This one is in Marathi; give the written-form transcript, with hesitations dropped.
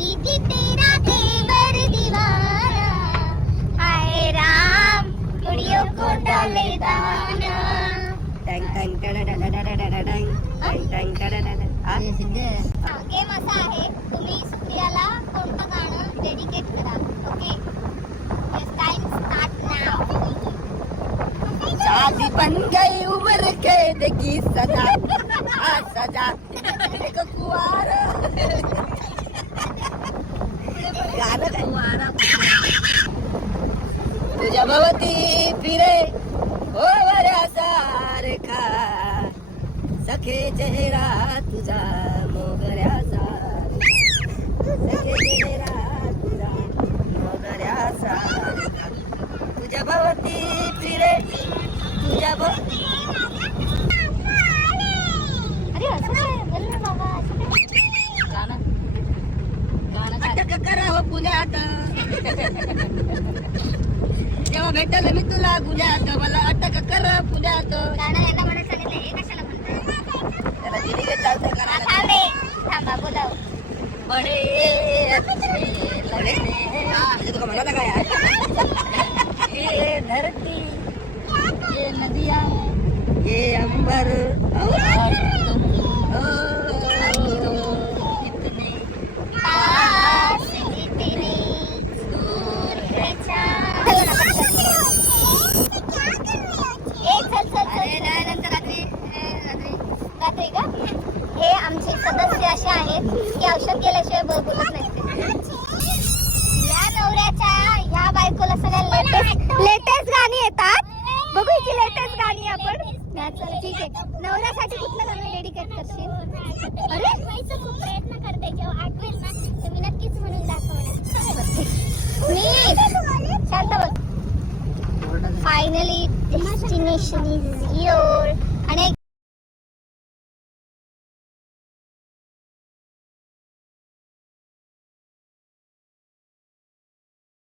दीदी तेरा तेवर दीवाना, हाय राम कुड़ियों को डाले दाना. गेम असा आहे, तुम्ही सुप्रियाला कोणतं गाणं डेडिकेट कराल. Okay, time start now. शादी बन गई उम्र कैद की सजा, सजा एक कुंवारा गाणं कुंवारा तुझ्या भवती फिरे हो बऱ्या सारखा, सखे चेहरा तुझा मोगऱ्या सारखा, सखे चेहरा तुझा मोगऱ्या सारखा, तुझ्या भवती फिरे तुझ्या भवती. अरे असं काय बोल ना बाबा, अटक करावं पुण्यात जेव्हा भेटल मी तुला गुन्ह्यात, मला अटक कर पुण्यात. गाणं याला म्हणत सांगितलं, हे कशाला म्हणतात. त्याला दिली का चालतं करा. थांबा बोलाव. बडे लढे तुका म्हणता काय ये धरती ये नदिया ये अंबर हे आमचे सदस्य असे आहेत की औषध केल्याशिवाय बोलत नाही. या नवऱ्याच्या ह्या बायकोला सगळ्या लेटेस्ट गाणी येतात. बघू हिची लेटेस्ट गाणी आपण. चल ठीक आहे. नवऱ्यासाठी कुठलं गाणं डेडिकेट करशील. अरे खूप प्रयत्न करते, जेव्हा आठवेल ना तर मी नक्कीच म्हणून दाखवणार. मी शांत बस. Finally destination is your.